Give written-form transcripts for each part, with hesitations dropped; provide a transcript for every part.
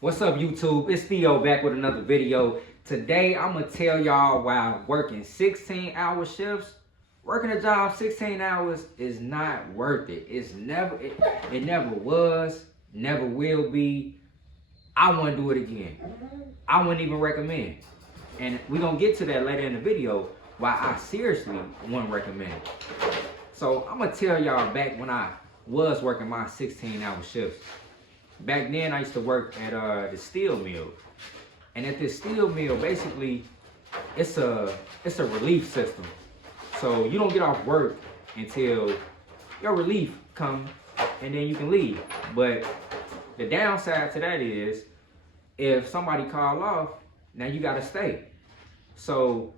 What's up, YouTube? It's Theo back with another video. Today, I'm going to tell y'all why working 16-hour shifts, working a job 16 hours is not worth it. It never was, never will be. I wouldn't do it again. I wouldn't even recommend. And we're going to get to that later in the video, why I seriously wouldn't recommend it. So, I'm going to tell y'all back when I was working my 16-hour shifts. Back then, I used to work at the steel mill, and at this steel mill, basically, it's a relief system. So you don't get off work until your relief comes, and then you can leave. But the downside to that is, if somebody call off, now you gotta stay. So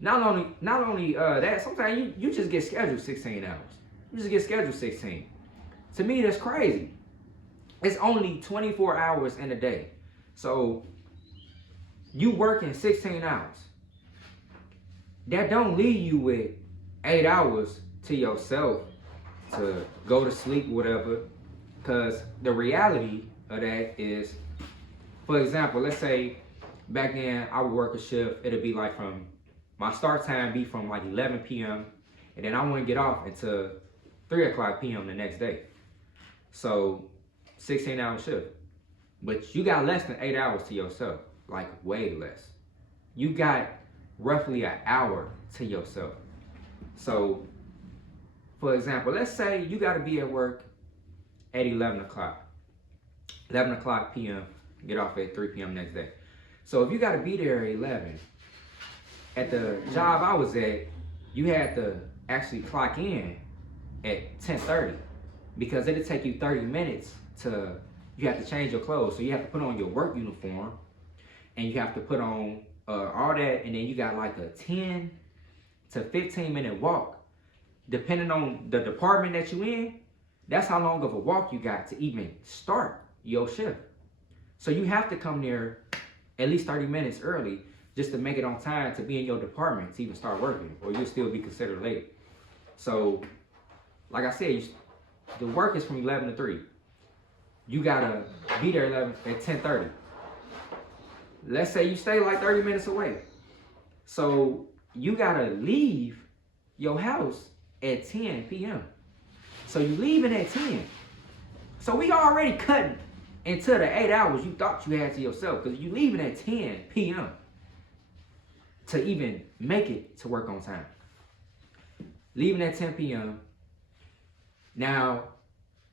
not only that, sometimes you just get scheduled 16 hours. You just get scheduled 16. To me, that's crazy. It's only 24 hours in a day. So you working 16 hours. That don't leave you with 8 hours to yourself to go to sleep, whatever. Because the reality of that is, for example, let's say back then I would work a shift. It'll be like my start time be from like 11 p.m. and then I wouldn't get off until 3 o'clock p.m. the next day. So 16-hour shift. But you got less than 8 hours to yourself. Like way less. You got roughly an hour to yourself. So, for example, let's say you got to be at work at 11 o'clock. 11 o'clock p.m. Get off at 3 p.m. next day. So if you got to be there at 11, at the job I was at, you had to actually clock in at 10:30 because it'll take you 30 minutes you have to change your clothes. So you have to put on your work uniform and you have to put on all that, and then you got like a 10 to 15 minute walk. Depending on the department that you in, that's how long of a walk you got to even start your shift. So you have to come there at least 30 minutes early just to make it on time to be in your department to even start working, or you'll still be considered late. So, like I said, the work is from 11 to 3. You gotta be there at 10:30. Let's say you stay like 30 minutes away. So you gotta leave your house at 10 p.m. So you leaving at 10. So we already cutting into the 8 hours you thought you had to yourself, because you leaving at 10 p.m. to even make it to work on time. Leaving at 10 p.m. Now,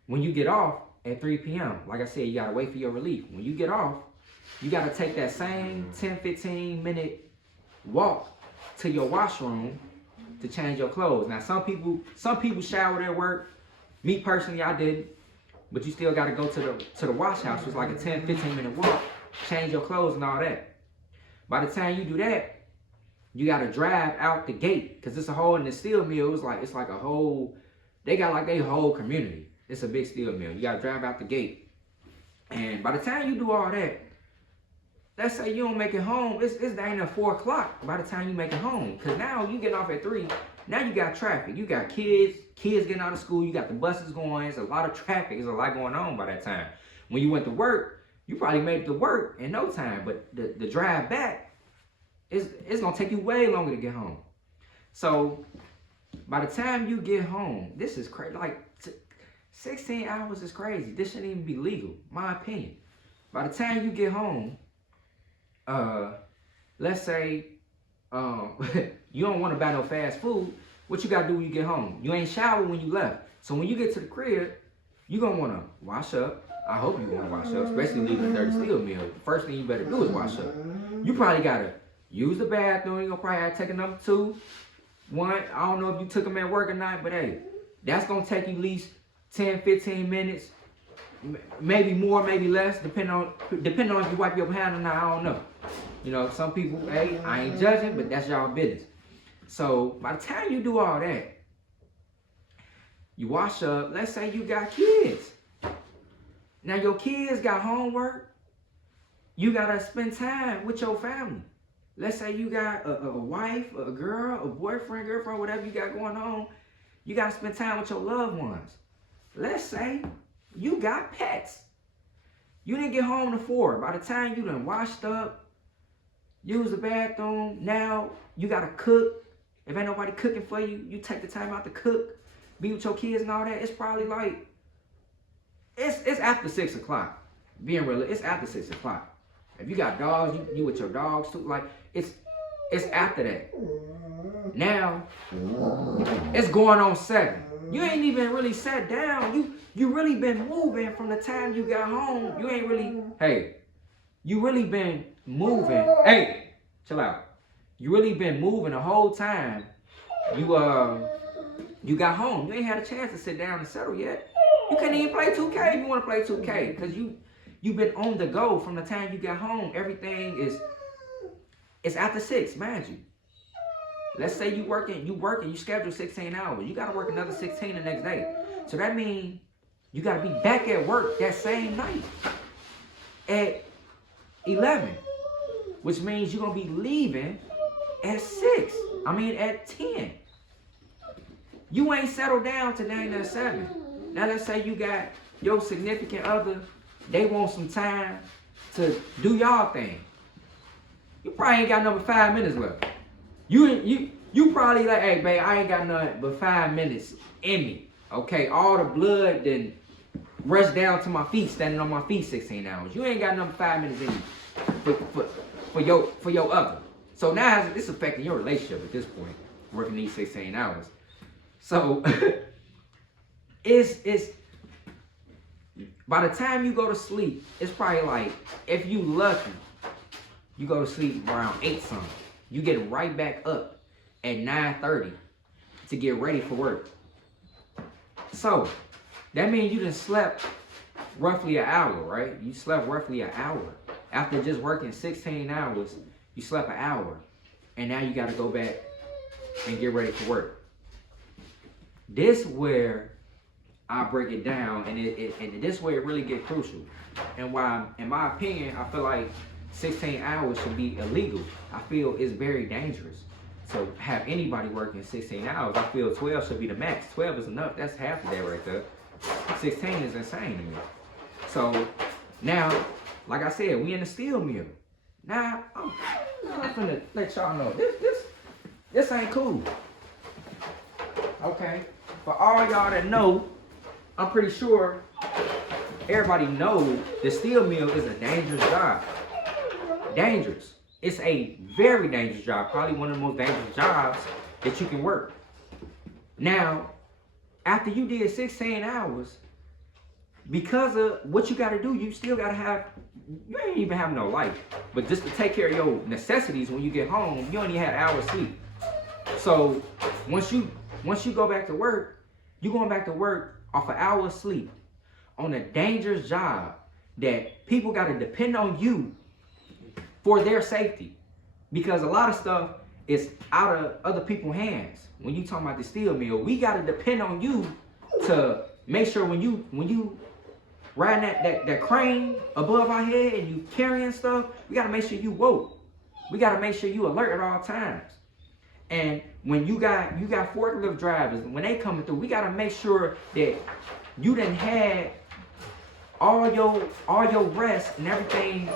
when you get off at 3 p.m., like I said, you gotta wait for your relief. When you get off, you gotta take that same 10-15 minute walk to your washroom to change your clothes. Now, some people shower at work. Me personally, I didn't. But you still gotta go to the wash house. It's like a 10-15 minute walk, change your clothes and all that. By the time you do that, you gotta drive out the gate, because it's a whole, in the steel mill, it's like a whole, they got like their whole community. It's a big steel mill. You gotta drive out the gate. And by the time you do all that, let's say you don't make it home, it's dang near 4 o'clock by the time you make it home. Because now you get off at 3, now you got traffic. You got kids getting out of school, you got the buses going, it's a lot of traffic, there's a lot going on by that time. When you went to work, you probably made it to work in no time, but the drive back, it's gonna take you way longer to get home. So by the time you get home, this is crazy. Like 16 hours is crazy. This shouldn't even be legal, my opinion. By the time you get home, let's say you don't want to buy no fast food. What you gotta do when you get home? You ain't showered when you left. So when you get to the crib, you gonna wanna wash up. I hope you wanna wash up, especially leaving the dirty steel mill. The first thing you better do is wash up. You probably gotta use the bathroom. You're gonna probably have to take a number 2. 1, I don't know if you took them at work or not, but hey, that's gonna take you at least 10-15 minutes, maybe more, maybe less, depending on if you wipe your hand or not. I don't know. You know, some people, hey, I ain't judging, but that's y'all business. So by the time you do all that, you wash up. Let's say you got kids. Now your kids got homework. You gotta spend time with your family. Let's say you got a wife, a girl, a boyfriend, girlfriend, whatever you got going on. You gotta spend time with your loved ones. Let's say you got pets. You didn't get home to 4. By the time you done washed up, use the bathroom, now you gotta cook. If ain't nobody cooking for you, you take the time out to cook, be with your kids and all that. It's probably like, it's after 6 o'clock. Being real, it's after 6 o'clock. If you got dogs, you with your dogs too. Like, it's after that. Now, it's going on 7. You ain't even really sat down. You really been moving from the time you got home. You ain't really, hey, you really been moving. Hey, chill out. You really been moving the whole time. You got home. You ain't had a chance to sit down and settle yet. You couldn't even play 2K if you want to play 2K, because you've been on the go from the time you got home. Everything is after 6, mind you. Let's say you working, you schedule 16 hours. You got to work another 16 the next day. So that means you got to be back at work that same night at 11, which means you're going to be leaving at 10. You ain't settled down to 9 or 7. Now let's say you got your significant other, they want some time to do y'all thing. You probably ain't got number 5 minutes left. You probably like, hey, babe, I ain't got nothing but 5 minutes in me. Okay, all the blood then rushed down to my feet, standing on my feet 16 hours. You ain't got number 5 minutes in you for your other. So now it's affecting your relationship at this point, working these 16 hours. So it's by the time you go to sleep, it's probably like, if you lucky, you go to sleep around 8 something. You get right back up at 9:30 to get ready for work. So that means you done slept roughly an hour, right? You slept roughly an hour. After just working 16 hours, you slept an hour. And now you got to go back and get ready for work. This where I break it down, and this way it really get crucial. And why, in my opinion, I feel like 16 hours should be illegal. I feel it's very dangerous to have anybody working 16 hours. I feel 12 should be the max. 12 is enough. That's half the day right there. 16 is insane to me. So now, like I said, we in the steel mill. Now I'm gonna let y'all know this ain't cool. Okay, for all y'all that know, I'm pretty sure everybody knows the steel mill is a dangerous job. Dangerous. It's a very dangerous job. Probably one of the most dangerous jobs that you can work. Now, after you did 16 hours, because of what you got to do, you still got to have, you ain't even have no life. But just to take care of your necessities when you get home, you only had an hour's sleep. So once you go back to work, you're going back to work off an hour's sleep on a dangerous job that people got to depend on you for their safety, because a lot of stuff is out of other people's hands. When you talking about the steel mill, we got to depend on you to make sure when you riding that crane above our head and you carrying stuff, we got to make sure you woke. We got to make sure you alert at all times. And when you got forklift drivers, when they coming through, we got to make sure that you done had all your rest and everything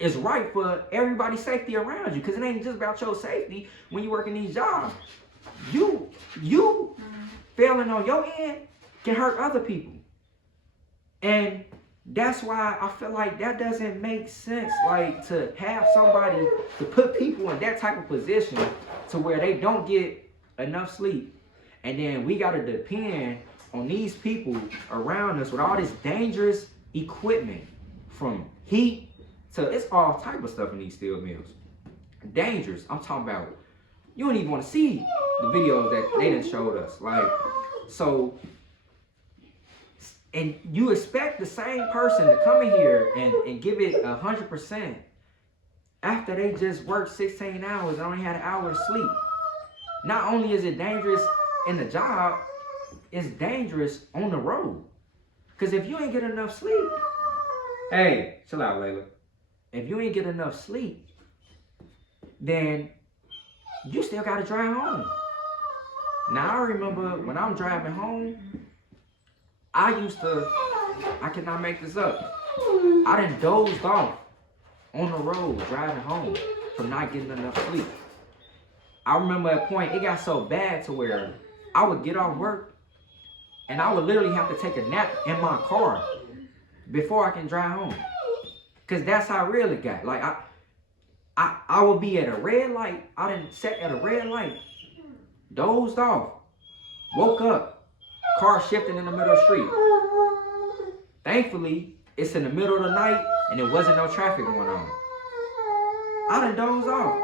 is right for everybody's safety around you, because it ain't just about your safety when you work in these jobs. You failing on your end can hurt other people. And that's why I feel like that doesn't make sense, like to have somebody to put people in that type of position to where they don't get enough sleep. And then we got to depend on these people around us with all this dangerous equipment, from heat to, it's all type of stuff in these steel mills. Dangerous. I'm talking about, you don't even want to see the videos that they done showed us. Like, so, and you expect the same person to come in here and give it 100% after they just worked 16 hours and only had an hour of sleep. Not only is it dangerous in the job, it's dangerous on the road. Because if you ain't get enough sleep, hey, chill out, Layla. If you ain't get enough sleep, then you still got to drive home. Now, I remember when I'm driving home, I cannot make this up. I done dozed off on the road driving home from not getting enough sleep. I remember at a point it got so bad to where I would get off work and I would literally have to take a nap in my car before I can drive home. Cause that's how real it got. Like I would be at a red light. I done sat at a red light, dozed off, woke up, car shifting in the middle of the street. Thankfully, it's in the middle of the night and there wasn't no traffic going on. I done dozed off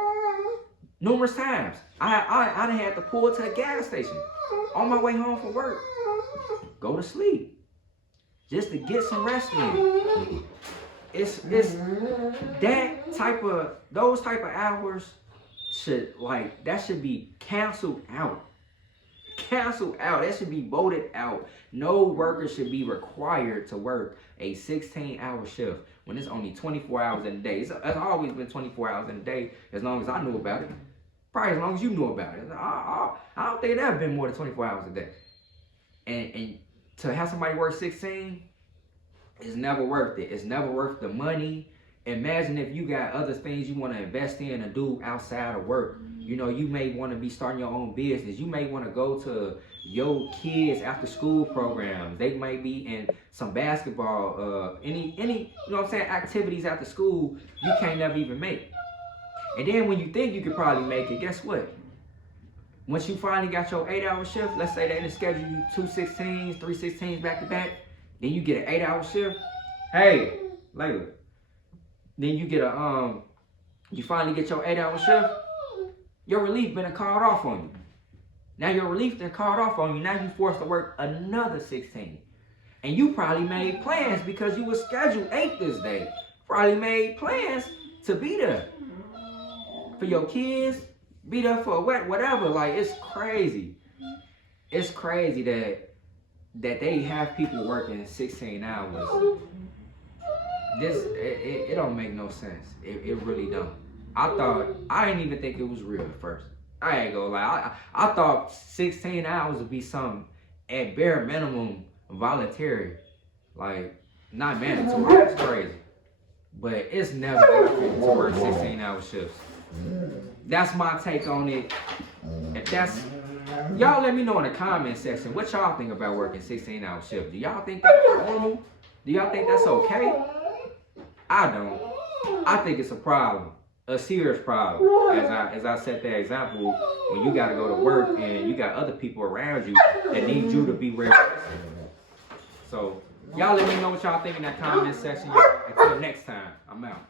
numerous times. I done had to pull to the gas station on my way home from work, go to sleep, just to get some rest in. It's that type of, those type of hours should, like, that should be canceled out. Canceled out. That should be voted out. No worker should be required to work a 16-hour shift when it's only 24 hours in a day. It's always been 24 hours in a day as long as I knew about it. Probably as long as you knew about it. I don't think it ever been more than 24 hours a day. And to have somebody work 16, it's never worth it. It's never worth the money. Imagine if you got other things you want to invest in and do outside of work. You know, you may want to be starting your own business. You may want to go to your kids after school programs. They might be in some basketball, any, you know what I'm saying, activities after school you can't never even make. And then when you think you could probably make it, guess what? Once you finally got your 8-hour shift, let's say they didn't schedule you 2 16s, 3 16s back to back, then you get an 8-hour shift. Hey, Layla. Then you get you finally get your 8-hour shift. Your relief been called off on you. Now your relief been called off on you. Now you forced to work another 16. And you probably made plans because you were scheduled 8 this day. Probably made plans to be there for your kids, be there for whatever. Like, it's crazy. It's crazy that they have people working 16 hours. It don't make no sense. It really don't. I didn't even think it was real at first. I ain't gonna lie. I thought 16 hours would be something at bare minimum voluntary, like not mandatory. That's crazy. But it's never happened to work 16-hour shifts. That's my take on it. If that's, y'all let me know in the comment section what y'all think about working 16-hour shifts. Do y'all think that's normal? Do y'all think that's okay? I don't. I think it's a problem, a serious problem. As I set that example, when you gotta go to work and you got other people around you that need you to be ready. So y'all let me know what y'all think in that comment section. Until next time, I'm out.